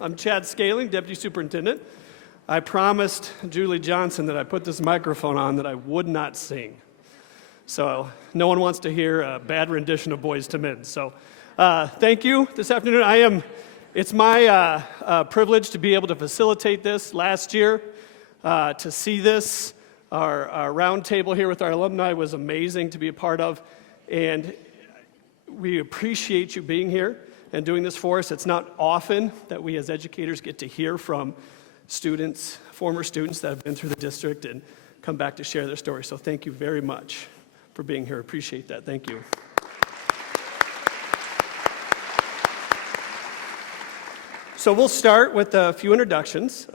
I'm Chad Scaling, Deputy Superintendent. I promised Julie Johnson that I put this microphone on that I would not sing. So no one wants to hear a bad rendition of Boys to Men. So thank you this afternoon. It's my privilege to be able to facilitate this last year, to see this. Our round table here with our alumni was amazing to be a part of, and we appreciate you being here and doing this for us. It's not often that we as educators get to hear from students, former students that have been through the district and come back to share their story. So thank you very much for being here. Appreciate that. Thank you. So we'll start with a few introductions.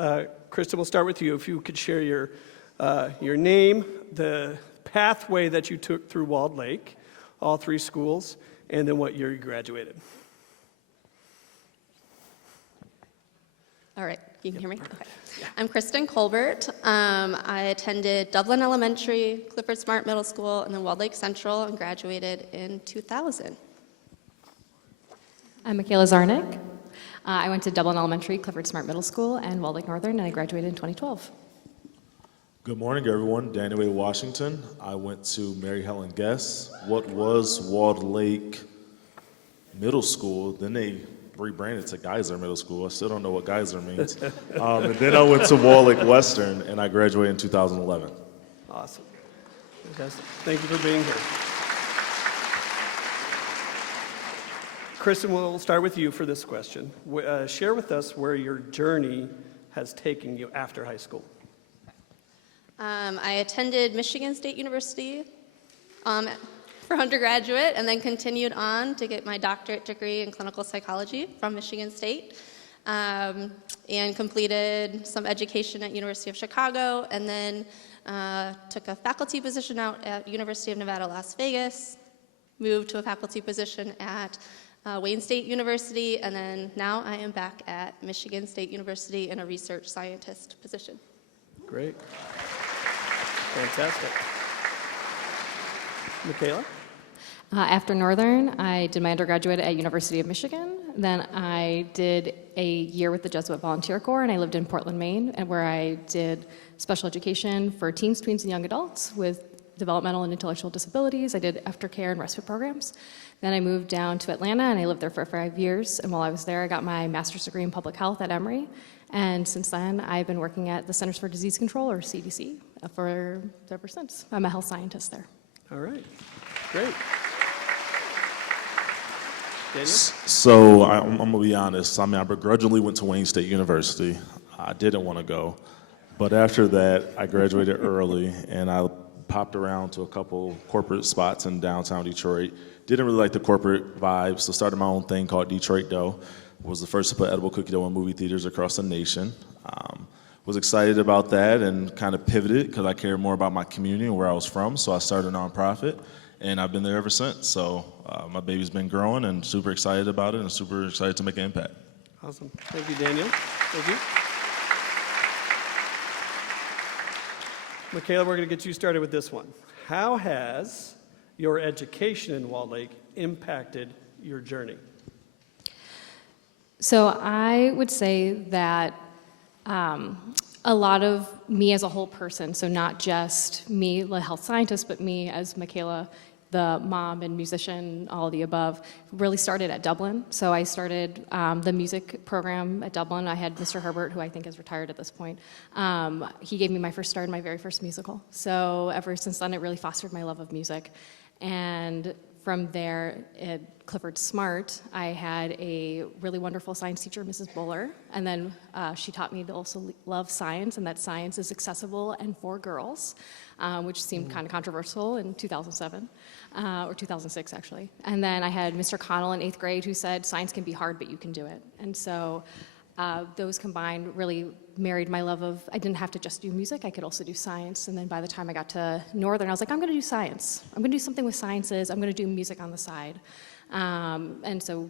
Kristen, we'll start with you. If you could share your name, the pathway that you took through Walled Lake, all three schools, and then what year you graduated. All right, you can hear me? Okay. I'm Kristen Colbert. I attended Dublin Elementary, Clifford Smart Middle School, and then Walled Lake Central, and graduated in 2000. I'm Michaela Zarnick. I went to Dublin Elementary, Clifford Smart Middle School, and Walled Lake Northern, and I graduated in 2012. Good morning, everyone. Daniel A. Washington. I went to Mary Helen Guest, what was Walled Lake Middle School. Then they rebranded to Geyser Middle School. I still don't know what Geyser means. And then I went to Walled Lake Western, and I graduated in 2011. Awesome. Fantastic. Thank you for being here. Kristen, we'll start with you for this question. Share with us where your journey has taken you after high school. I attended Michigan State University for undergraduate, and then continued on to get my doctorate degree in clinical psychology from Michigan State, and completed some education at University of Chicago, and then took a faculty position out at University of Nevada, Las Vegas, moved to a faculty position at Wayne State University, and then now I am back at Michigan State University in a research scientist position. Great. Fantastic. Michaela? After Northern, I did my undergraduate at University of Michigan. Then I did a year with the Jesuit Volunteer Corps, and I lived in Portland, Maine, and where I did special education for teens, tweens, and young adults with developmental and intellectual disabilities. I did aftercare and respite programs. Then I moved down to Atlanta, and I lived there for 5 years. And while I was there, I got my master's degree in public health at Emory. And since then, I've been working at the Centers for Disease Control, or CDC, ever since. I'm a health scientist there. All right. Great. Daniel? So I'm going to be honest. I begrudgingly went to Wayne State University. I didn't want to go. But after that, I graduated early, and I popped around to a couple corporate spots in downtown Detroit. Didn't really like the corporate vibes, so started my own thing called Detroit Dough. Was the first to put edible cookie dough in movie theaters across the nation. Was excited about that and kind of pivoted because I cared more about my community and where I was from, so I started a nonprofit, and I've been there ever since. So my baby's been growing, and super excited about it, and super excited to make an impact. Awesome. Thank you, Daniel. Thank you. Michaela, we're going to get you started with this one. How has your education in Walled Lake impacted your journey? So I would say that a lot of me as a whole person, so not just me, the health scientist, but me as Michaela, the mom and musician, all of the above, really started at Dublin. So I started the music program at Dublin. I had Mr. Herbert, who I think is retired at this point. He gave me my first start in my very first musical. So ever since then, it really fostered my love of music. And from there, at Clifford Smart, I had a really wonderful science teacher, Mrs. Buller, and then she taught me to also love science, and that science is accessible and for girls, which seemed kind of controversial in 2007, or 2006, actually. And then I had Mr. Connell in 8th grade who said, science can be hard, but you can do it. And so those combined really married my love of, I didn't have to just do music, I could also do science. And then by the time I got to Northern, I was like, I'm going to do science. I'm going to do something with sciences. I'm going to do music on the side. And so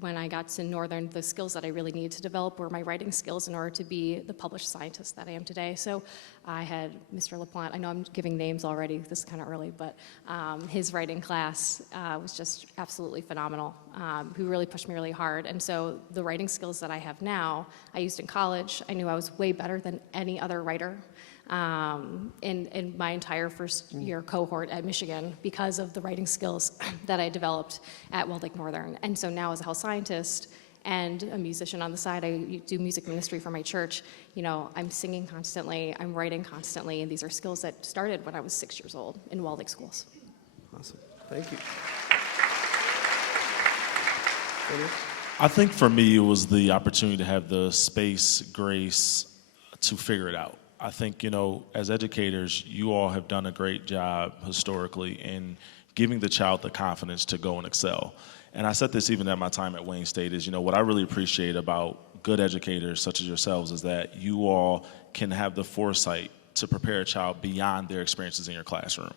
when I got to Northern, the skills that I really needed to develop were my writing skills in order to be the published scientist that I am today. So I had Mr. LaPlante, I know I'm giving names already, this is kind of early, but his writing class was just absolutely phenomenal, who really pushed me really hard. And so the writing skills that I have now, I used in college. I knew I was way better than any other writer in my entire first year cohort at Michigan because of the writing skills that I developed at Weld Lake Northern. And so now as a health scientist and a musician on the side, I do music ministry for my church. You know, I'm singing constantly, I'm writing constantly, and these are skills that started when I was 6 years old in Weld Lake schools. Awesome. Thank you. I think for me, it was the opportunity to have the space, grace to figure it out. I think, you know, as educators, you all have done a great job historically in giving the child the confidence to go and excel. And I said this even at my time at Wayne State is, you know, what I really appreciate about good educators such as yourselves is that you all can have the foresight to prepare a child beyond their experiences in your classroom.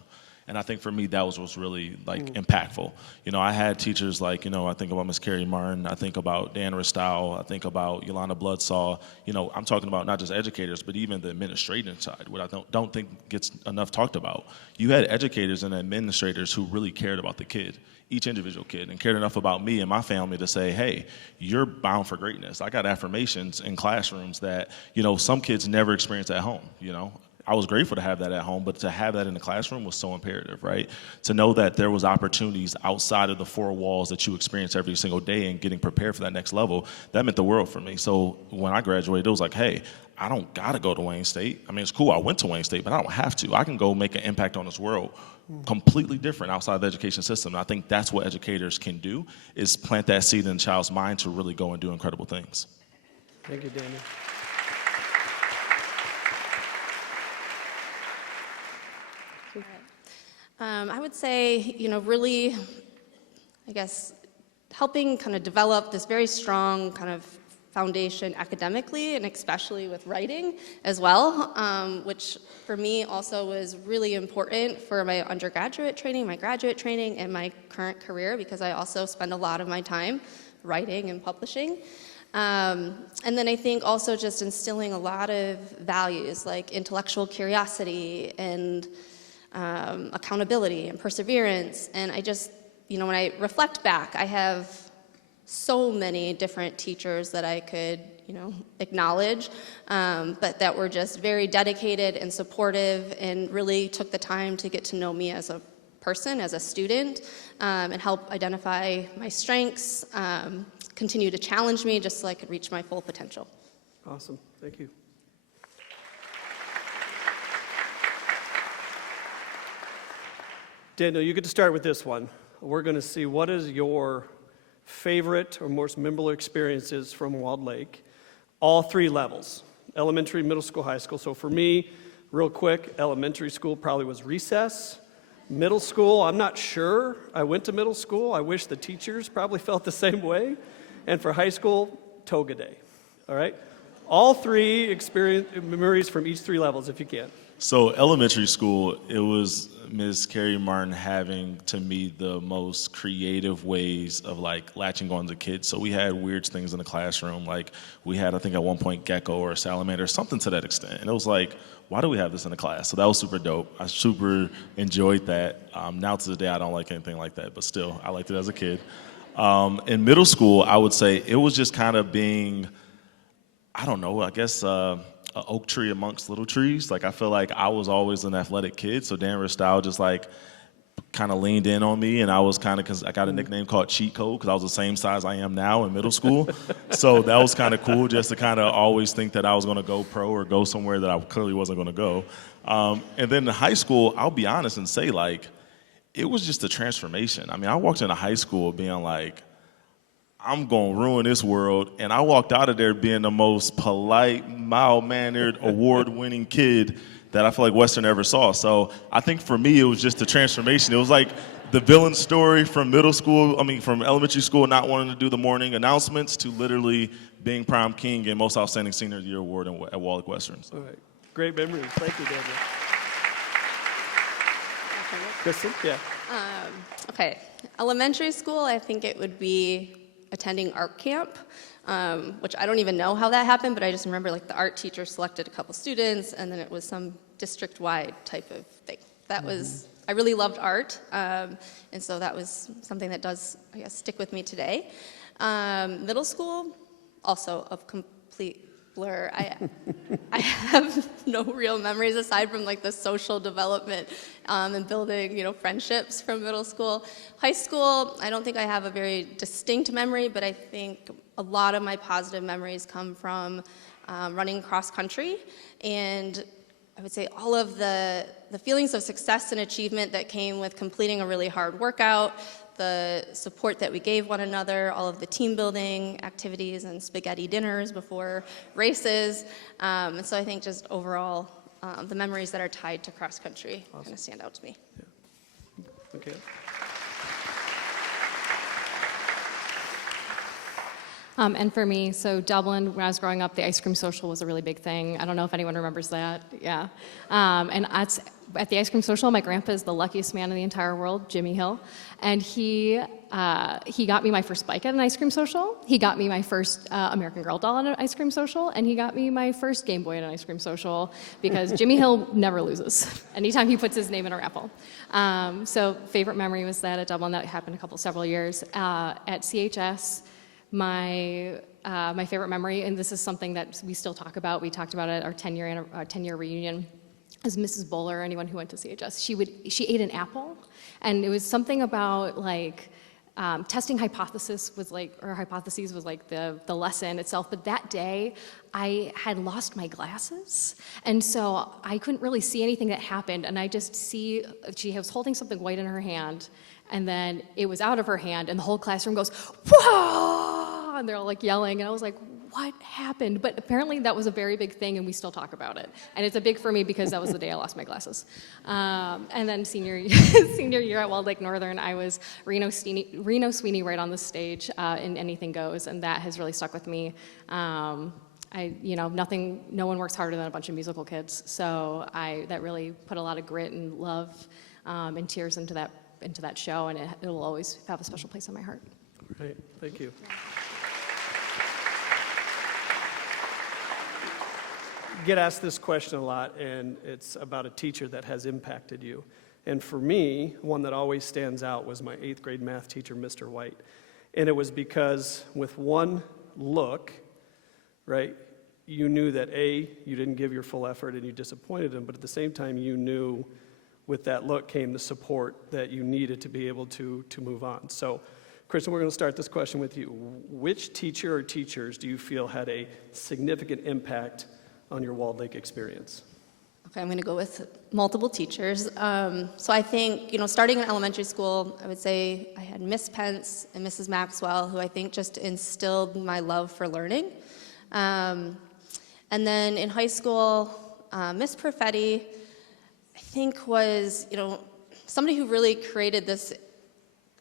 And I think for me, that was what's really impactful. You know, I had teachers like, you know, I think about Miss Carrie Martin, I think about Dan Ristow, I think about Yolanda Bloodsaw. You know, I'm talking about not just educators, but even the administrative side, what I don't think gets enough talked about. You had educators and administrators who really cared about the kid, each individual kid, and cared enough about me and my family to say, hey, you're bound for greatness. I got affirmations in classrooms that, you know, some kids never experience at home, you know. I was grateful to have that at home, but to have that in the classroom was so imperative, right? To know that there was opportunities outside of the four walls that you experience every single day and getting prepared for that next level, that meant the world for me. So when I graduated, it was like, hey, I don't gotta go to Wayne State. I mean, it's cool, I went to Wayne State, but I don't have to. I can go make an impact on this world completely different outside the education system. And I think that's what educators can do, is plant that seed in the child's mind to really go and do incredible things. Thank you, Daniel. I would say, you know, really, I guess, helping kind of develop this very strong kind of foundation academically and especially with writing as well, which for me also was really important for my undergraduate training, my graduate training, and my current career, because I also spend a lot of my time writing and publishing. And then I think also just instilling a lot of values like intellectual curiosity and accountability and perseverance. And I just, you know, when I reflect back, I have so many different teachers that I could, you know, acknowledge, but that were just very dedicated and supportive and really took the time to get to know me as a person, as a student, and help identify my strengths, continue to challenge me just so I could reach my full potential. Awesome. Thank you. Daniel, you get to start with this one. We're going to see what is your favorite or most memorable experiences from Weld Lake, all three levels, elementary, middle school, high school. So for me, real quick, elementary school probably was recess. Middle school, I'm not sure. I went to middle school. I wish the teachers probably felt the same way. And for high school, toga day. All right? All three experience memories from each three levels, if you can. So elementary school, it was Ms. Carrie Martin having, to me, the most creative ways of like latching on to kids. So we had weird things in the classroom. Like we had, I think at one point, gecko or a salamander, something to that extent. And it was like, why do we have this in the class? So that was super dope. I super enjoyed that. Now to the day, I don't like anything like that, but still, I liked it as a kid. In middle school, I would say it was just kind of being, I don't know, I guess, an oak tree amongst little trees. Like I feel like I was always an athletic kid, so Dan Ristow just like kind of leaned in on me, and I was kind of, because I got a nickname called Cheat Code because I was the same size I am now in middle school. So that was kind of cool, just to kind of always think that I was going to go pro or go somewhere that I clearly wasn't going to go. And then in high school, I'll be honest and say like, it was just a transformation. I mean, I walked into high school being like, I'm going to ruin this world. And I walked out of there being the most polite, mild-mannered, award-winning kid that I feel like Western ever saw. So I think for me, it was just a transformation. It was like the villain story from from elementary school, not wanting to do the morning announcements, to literally being prom king and most outstanding senior of the year award at Weld Lake Westerns. All right. Great memories. Thank you, Daniel. Kristen? Yeah. Okay. Elementary school, I think it would be attending art camp, which I don't even know how that happened, but I just remember like the art teacher selected a couple students, and then it was some district-wide type of thing. That was, I really loved art, and so that was something that does, I guess, stick with me today. Middle school, also a complete blur. I have no real memories aside from like the social development and building, friendships from middle school. High school, I don't think I have a very distinct memory, but I think a lot of my positive memories come from running cross country, and I would say all of the feelings of success and achievement that came with completing a really hard workout, the support that we gave one another, all of the team building activities and spaghetti dinners before races. And so I think just overall, the memories that are tied to cross country kind of stand out to me. Yeah. Okay. And for me, so Dublin, when I was growing up, the ice cream social was a really big thing. I don't know if anyone remembers that. Yeah. And at the ice cream social, my grandpa is the luckiest man in the entire world, Jimmy Hill. And he got me my first bike at an ice cream social. He got me my first American Girl doll at an ice cream social. And he got me my first Game Boy at an ice cream social because Jimmy Hill never loses anytime he puts his name in a raffle. So favorite memory was that at Dublin. That happened several years. At CHS, my favorite memory, and this is something that we still talk about, we talked about it at our 10-year reunion, is Mrs. Bowler. Anyone who went to CHS, she ate an apple, and it was something about like testing hypotheses was like the lesson itself. But that day, I had lost my glasses, and so I couldn't really see anything that happened. And I just see she was holding something white in her hand, and then it was out of her hand, and the whole classroom goes, "Whoa!" And they're all like yelling, and I was like, what happened? But apparently that was a very big thing, and we still talk about it. And it's a big for me because that was the day I lost my glasses. And then senior year at Walled Lake Northern, I was Reno Sweeney right on the stage in Anything Goes, and that has really stuck with me. No one works harder than a bunch of musical kids, so that really put a lot of grit and love and tears into that show, and it'll always have a special place in my heart. Great, thank you. Get asked this question a lot, and it's about a teacher that has impacted you. And for me, one that always stands out was my 8th grade math teacher, Mr. White. And it was because with one look, right, you knew that A, you didn't give your full effort and you disappointed him, but at the same time you knew with that look came the support that you needed to be able to move on. So, Kristen, we're going to start this question with you. Which teacher or teachers do you feel had a significant impact on your Walled Lake experience? Okay, I'm going to go with multiple teachers. So I think, starting in elementary school, I would say I had Miss Pence and Mrs. Maxwell, who I think just instilled my love for learning. And then in high school, Miss Perfetti, I think was, somebody who really created this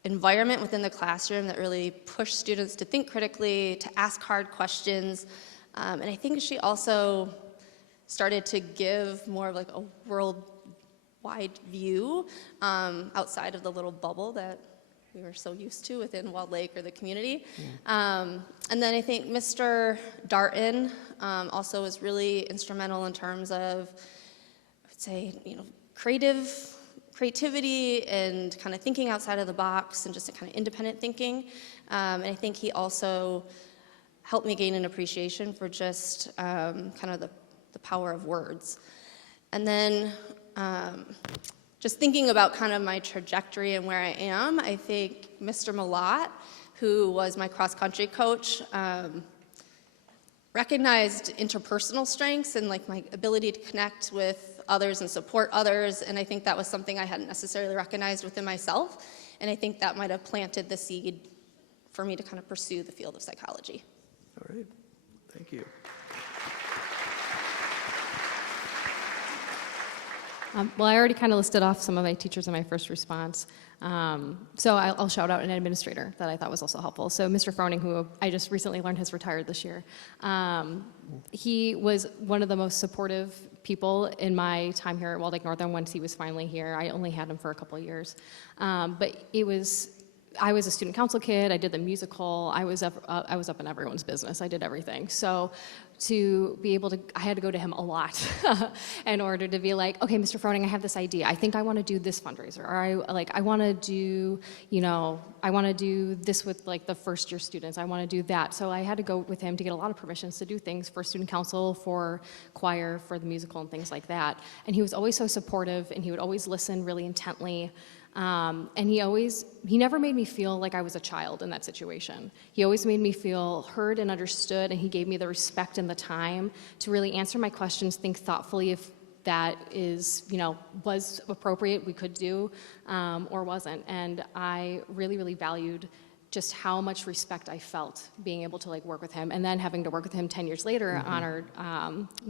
environment within the classroom that really pushed students to think critically, to ask hard questions. And I think she also started to give more of like a worldwide view outside of the little bubble that we were so used to within Walled Lake or the community. And then I think Mr. Darton also was really instrumental in terms of, I would say, creativity and kind of thinking outside of the box and just a kind of independent thinking. And I think he also helped me gain an appreciation for just kind of the power of words. And then just thinking about kind of my trajectory and where I am, I think Mr. Malott, who was my cross-country coach, recognized interpersonal strengths and like my ability to connect with others and support others, and I think that was something I hadn't necessarily recognized within myself, and I think that might have planted the seed for me to kind of pursue the field of psychology. All right, thank you. Well, I already kind of listed off some of my teachers in my first response. So I'll shout out an administrator that I thought was also helpful. So Mr. Froning, who I just recently learned has retired this year. He was one of the most supportive people in my time here at Walled Lake Northern once he was finally here. I only had him for a couple of years. But it was I was a student council kid. I did the musical. I was up in everyone's business. I did everything. So to be able to, I had to go to him a lot in order to be like, okay, Mr. Froning, I have this idea. I think I want to do this fundraiser, or I want to do, I want to do this with like the first year students. I want to do that. So I had to go with him to get a lot of permissions to do things for student council, for choir, for the musical, and things like that. And he was always so supportive, and he would always listen really intently. And he never made me feel like I was a child in that situation. He always made me feel heard and understood, and he gave me the respect and the time to really answer my questions, think thoughtfully if that is, was appropriate, we could do, or wasn't. And I really, really valued just how much respect I felt being able to like work with him, and then having to work with him 10 years later on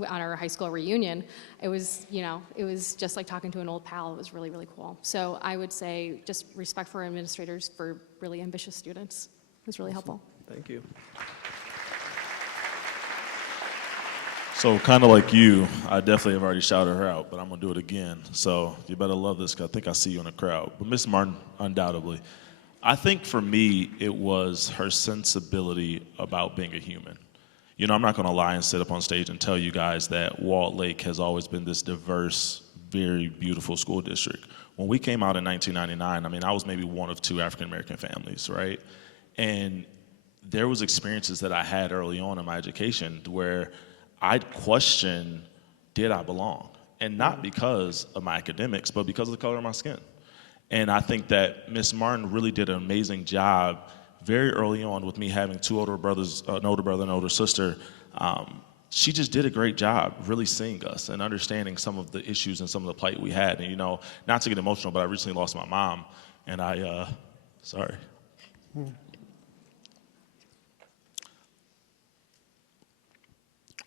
our high school reunion. It was, it was just like talking to an old pal. It was really, really cool. So I would say just respect for administrators, for really ambitious students. It was really helpful. Thank you. So kind of like you, I definitely have already shouted her out, but I'm going to do it again. So you better love this, because I think I see you in the crowd. But Miss Martin, undoubtedly. I think for me, it was her sensibility about being a human. I'm not going to lie and sit up on stage and tell you guys that Walled Lake has always been this diverse, very beautiful school district. When we came out in 1999, I was maybe one of two African-American families, right? And there was experiences that I had early on in my education where I'd question, did I belong? And not because of my academics, but because of the color of my skin. And I think that Miss Martin really did an amazing job very early on with me having two older brothers, an older brother and an older sister. She just did a great job really seeing us and understanding some of the issues and some of the plight we had. And, not to get emotional, but I recently lost my mom, and sorry.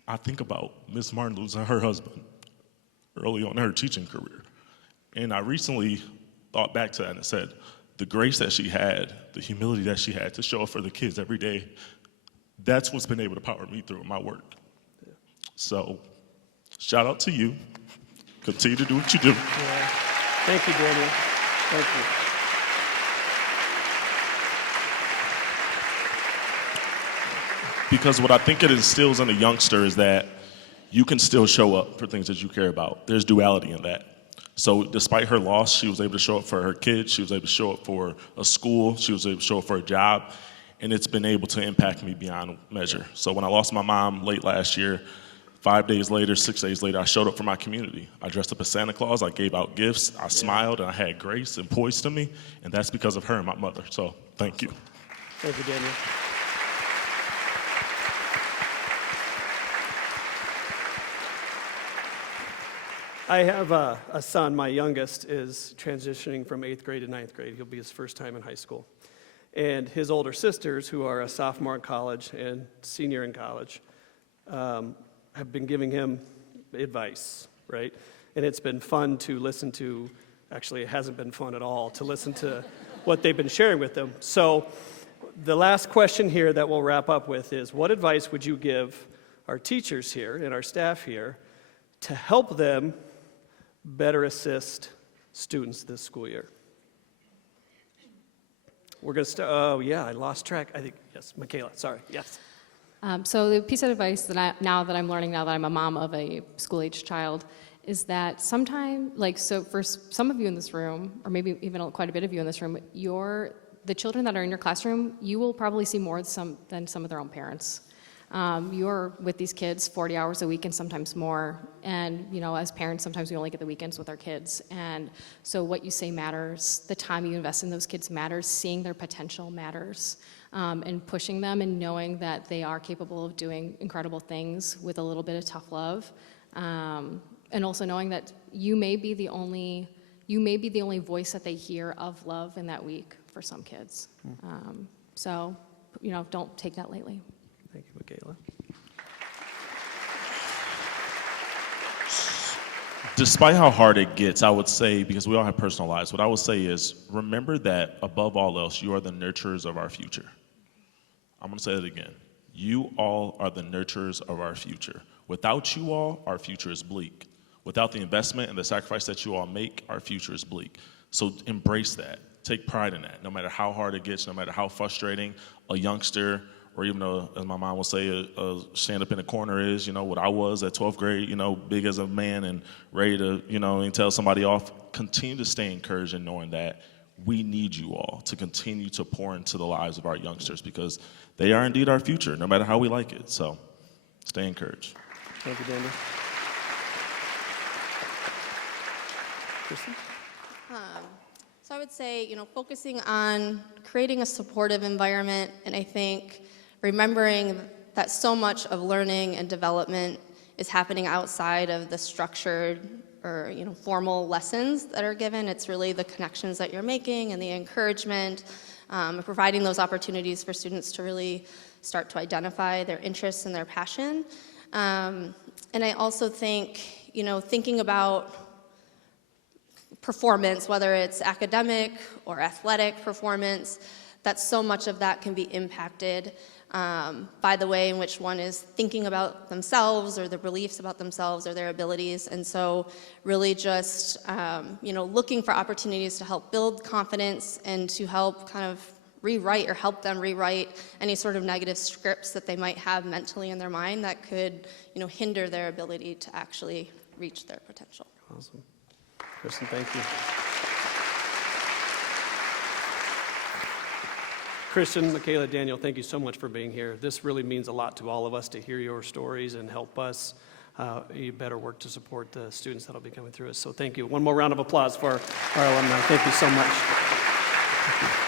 I think about Miss Martin losing her husband early on in her teaching career. And I recently thought back to that and said, the grace that she had, the humility that she had to show up for the kids every day, that's what's been able to power me through my work. Yeah. So, shout out to you. Continue to do what you do. Yeah. Thank you, Daniel. Thank you. Because what I think it instills in a youngster is that you can still show up for things that you care about. There's duality in that. So despite her loss, she was able to show up for her kids. She was able to show up for a school. She was able to show up for a job. And it's been able to impact me beyond measure. So when I lost my mom late last year, 5 days later, 6 days later, I showed up for my community. I dressed up as Santa Claus. I gave out gifts. I smiled, and I had grace and poise to me. And that's because of her and my mother. So thank you. Thank you, Daniel. I have a son. My youngest is transitioning from 8th grade to 9th grade. He'll be his first time in high school. And his older sisters, who are a sophomore in college and senior in college, have been giving him advice, right? And it's been fun to listen to. Actually, it hasn't been fun at all to listen to what they've been sharing with them. So the last question here that we'll wrap up with is, what advice would you give our teachers here and our staff here to help them better assist students this school year? We're going to start. Oh, yeah, I lost track. I think, yes, Michaela, sorry, yes. So the piece of advice that now that I'm learning now that I'm a mom of a school-age child is that sometimes, so for some of you in this room, or maybe even quite a bit of you in this room, the children that are in your classroom, you will probably see more than some of their own parents. You're with these kids 40 hours a week and sometimes more. And, as parents, sometimes we only get the weekends with our kids. And so what you say matters. The time you invest in those kids matters. Seeing their potential matters. And pushing them and knowing that they are capable of doing incredible things with a little bit of tough love. And also knowing that you may be the only voice that they hear of love in that week for some kids. So, don't take that lightly. Thank you, Michaela. Despite how hard it gets, I would say, because we all have personal lives, what I would say is remember that above all else, you are the nurturers of our future. I'm going to say it again. You all are the nurturers of our future. Without you all, our future is bleak. Without the investment and the sacrifice that you all make, our future is bleak. So embrace that. take pride in that. No matter how hard it gets, no matter how frustrating a youngster, or even though, as my mom will say, a stand up in the corner is, what I was at 12th grade, big as a man and ready to, and tell somebody off. Continue to stay encouraged in knowing that we need you all to continue to pour into the lives of our youngsters, because they are indeed our future, no matter how we like it. So stay encouraged. Thank you, Daniel. Kristen? So I would say, focusing on creating a supportive environment, and I think remembering that so much of learning and development is happening outside of the structured or formal lessons that are given. It's really the connections that you're making and the encouragement, providing those opportunities for students to really start to identify their interests and their passion. And I also think, thinking about performance, whether it's academic or athletic performance, that so much of that can be impacted by the way in which one is thinking about themselves or their beliefs about themselves or their abilities. And so really just, looking for opportunities to help build confidence and to help kind of rewrite or help them rewrite any sort of negative scripts that they might have mentally in their mind that could, hinder their ability to actually reach their potential. Awesome. Kristen, thank you. Christian, Michaela, Daniel, thank you so much for being here. This really means a lot to all of us to hear your stories and help us better work to support the students that will be coming through us. So thank you. One more round of applause for our alumni. Thank you so much. Thank you.